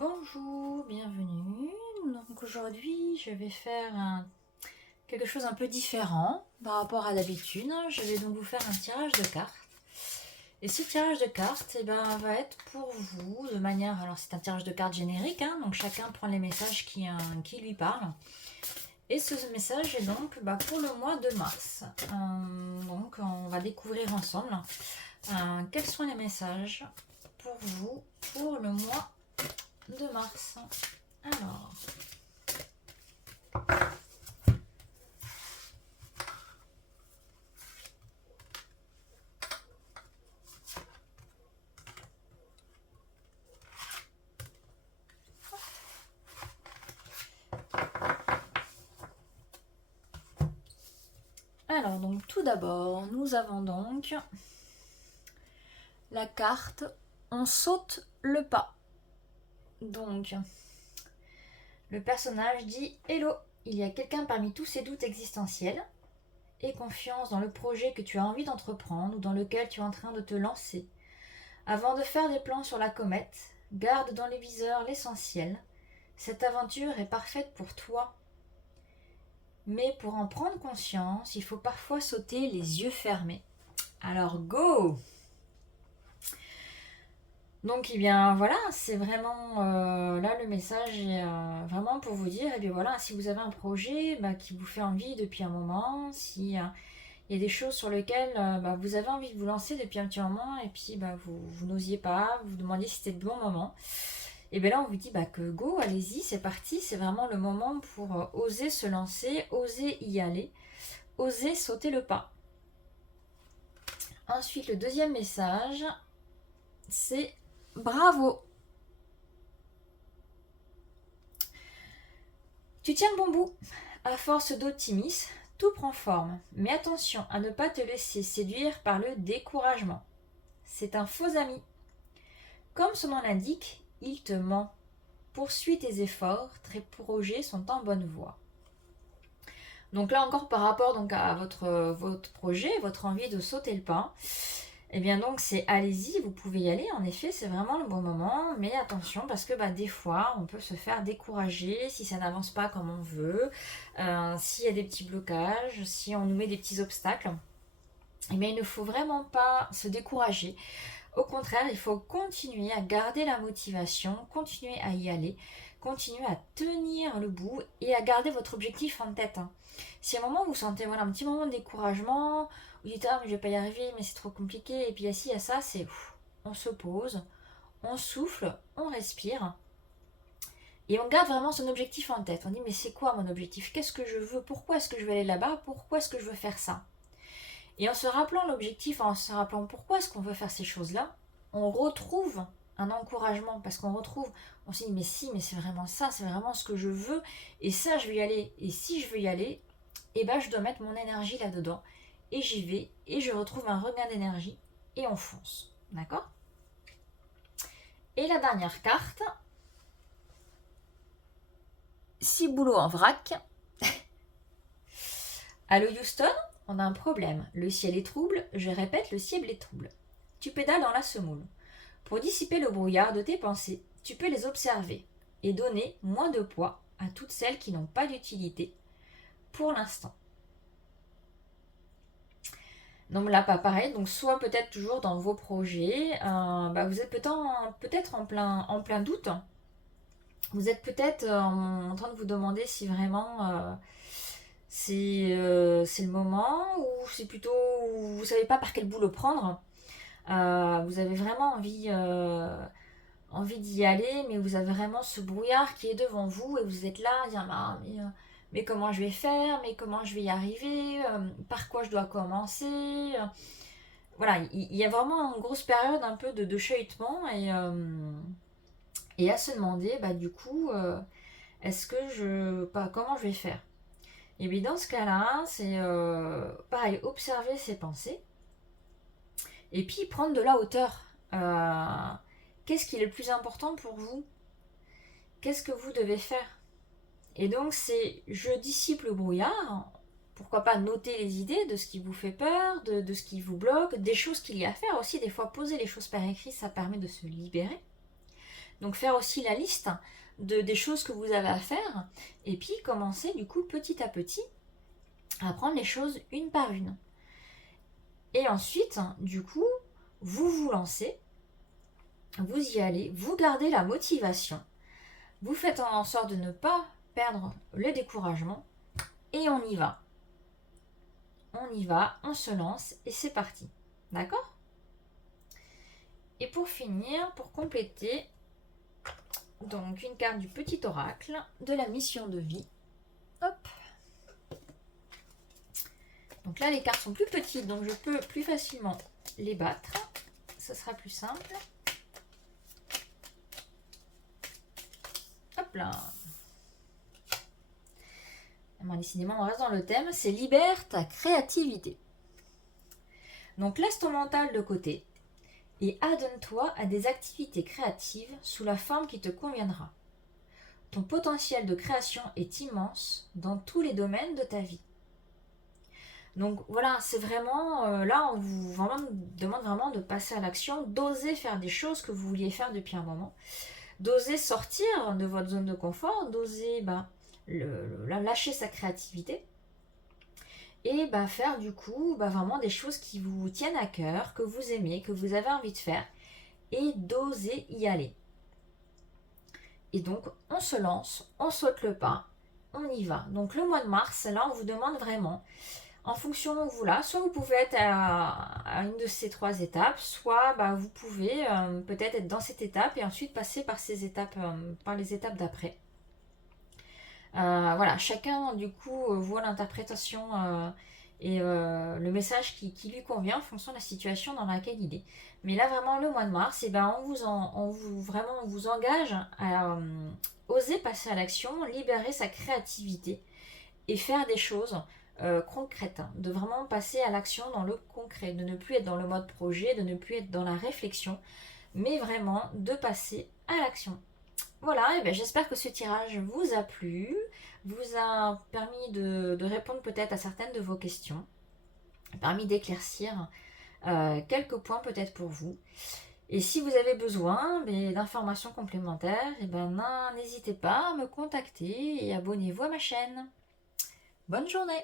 Bonjour, bienvenue. Donc aujourd'hui, je vais faire quelque chose un peu différent par rapport à d'habitude. Je vais donc vous faire un tirage de cartes. Et ce tirage de cartes va être pour vous de manière... Alors c'est un tirage de cartes générique, donc chacun prend les messages qui lui parlent. Et ce message est donc pour le mois de mars. Donc on va découvrir ensemble quels sont les messages pour vous pour le mois de mars. Alors donc tout d'abord, nous avons donc la carte On saute le pas. Donc, le personnage dit Hello, il y a quelqu'un parmi tous ces doutes existentiels. Aie confiance dans le projet que tu as envie d'entreprendre ou dans lequel tu es en train de te lancer. Avant de faire des plans sur la comète, garde dans les viseurs l'essentiel. Cette aventure est parfaite pour toi. Mais pour en prendre conscience, il faut parfois sauter les yeux fermés. Alors go! Donc, voilà, c'est vraiment là le message est vraiment pour vous dire, voilà, si vous avez un projet qui vous fait envie depuis un moment, si il y a des choses sur lesquelles vous avez envie de vous lancer depuis un petit moment et puis vous n'osiez pas, vous vous demandiez si c'était le bon moment, et bien là on vous dit que go, allez-y, c'est parti, c'est vraiment le moment pour oser se lancer, oser y aller, oser sauter le pas. Ensuite, le deuxième message, c'est bravo. Tu tiens le bon bout. À force d'optimisme, tout prend forme. Mais attention à ne pas te laisser séduire par le découragement. C'est un faux ami. Comme son nom l'indique, il te ment. Poursuis tes efforts, tes projets sont en bonne voie. Donc là encore par rapport à votre projet, votre envie de sauter le pas, donc c'est allez-y, vous pouvez y aller, en effet c'est vraiment le bon moment, mais attention parce que des fois on peut se faire décourager si ça n'avance pas comme on veut, s'il y a des petits blocages, si on nous met des petits obstacles, il ne faut vraiment pas se décourager. Au contraire, il faut continuer à garder la motivation, continuer à y aller, continuer à tenir le bout et à garder votre objectif en tête. Si à un moment vous sentez un petit moment de découragement, vous dites mais je vais pas y arriver, mais c'est trop compliqué, et puis il y a ci, il y a ça, on se pose, on souffle, on respire, et on garde vraiment son objectif en tête. On dit mais c'est quoi mon objectif? Qu'est-ce que je veux? Pourquoi est-ce que je veux aller là-bas? Pourquoi est-ce que je veux faire ça? Et en se rappelant l'objectif, en se rappelant pourquoi est-ce qu'on veut faire ces choses-là, on retrouve un encouragement, parce qu'on retrouve, on se dit mais si, mais c'est vraiment ça, c'est vraiment ce que je veux, et ça je vais y aller, et si je veux y aller, je dois mettre mon énergie là-dedans, et j'y vais, et je retrouve un regain d'énergie, et on fonce, d'accord? Et la dernière carte, ciboulot en vrac. Allô Houston, on a un problème, le ciel est trouble, je répète, le ciel est trouble. Tu pédales dans la semoule. Pour dissiper le brouillard de tes pensées, tu peux les observer et donner moins de poids à toutes celles qui n'ont pas d'utilité pour l'instant. Donc là, pas pareil, donc soit peut-être toujours dans vos projets, vous êtes peut-être en plein doute. Vous êtes peut-être en train de vous demander si vraiment c'est le moment, ou c'est plutôt vous ne savez pas par quel bout le prendre. Vous avez vraiment envie d'y aller, mais vous avez vraiment ce brouillard qui est devant vous et vous êtes là à dire mais comment je vais faire, mais comment je vais y arriver, par quoi je dois commencer. Voilà, il y a vraiment une grosse période un peu de chahutement et à se demander du coup est-ce que comment je vais faire. Et bien dans ce cas-là, c'est pareil, observer ses pensées et puis prendre de la hauteur. Qu'est-ce qui est le plus important pour vous? Qu'est-ce que vous devez faire? Et donc c'est je dissipe le brouillard. Pourquoi pas noter les idées de ce qui vous fait peur, de ce qui vous bloque, des choses qu'il y a à faire aussi. Des fois, poser les choses par écrit, ça permet de se libérer. Donc faire aussi la liste des choses que vous avez à faire et puis commencer du coup petit à petit à prendre les choses une par une. Et ensuite, du coup, vous vous lancez, vous y allez, vous gardez la motivation, vous faites en sorte de ne pas perdre le découragement et on y va. On y va, on se lance et c'est parti. D'accord ? Et pour finir, pour compléter, donc une carte du petit oracle de la mission de vie. Hop. Donc là, les cartes sont plus petites, donc je peux plus facilement les battre. Ce sera plus simple. Hop là. Bon, décidément, on reste dans le thème. C'est libère ta créativité. Donc laisse ton mental de côté et adonne-toi à des activités créatives sous la forme qui te conviendra. Ton potentiel de création est immense dans tous les domaines de ta vie. Donc voilà, c'est vraiment, là on vous demande vraiment de passer à l'action, d'oser faire des choses que vous vouliez faire depuis un moment, d'oser sortir de votre zone de confort, d'oser lâcher sa créativité et faire du coup vraiment des choses qui vous tiennent à cœur, que vous aimez, que vous avez envie de faire et d'oser y aller. Et donc on se lance, on saute le pas, on y va. Donc le mois de mars, là on vous demande vraiment, en fonction de vous là, soit vous pouvez être à une de ces 3 étapes, soit vous pouvez peut-être être dans cette étape et ensuite passer par ces étapes, par les étapes d'après. Voilà, chacun du coup voit l'interprétation et le message qui lui convient en fonction de la situation dans laquelle il est. Mais là vraiment le mois de mars, on vous engage à oser passer à l'action, libérer sa créativité et faire des choses concrètes, de vraiment passer à l'action dans le concret, de ne plus être dans le mode projet, de ne plus être dans la réflexion, mais vraiment de passer à l'action. Voilà, et j'espère que ce tirage vous a plu, vous a permis de répondre peut-être à certaines de vos questions, permis d'éclaircir quelques points peut-être pour vous. Et si vous avez besoin d'informations complémentaires, n'hésitez pas à me contacter et abonnez-vous à ma chaîne. Bonne journée!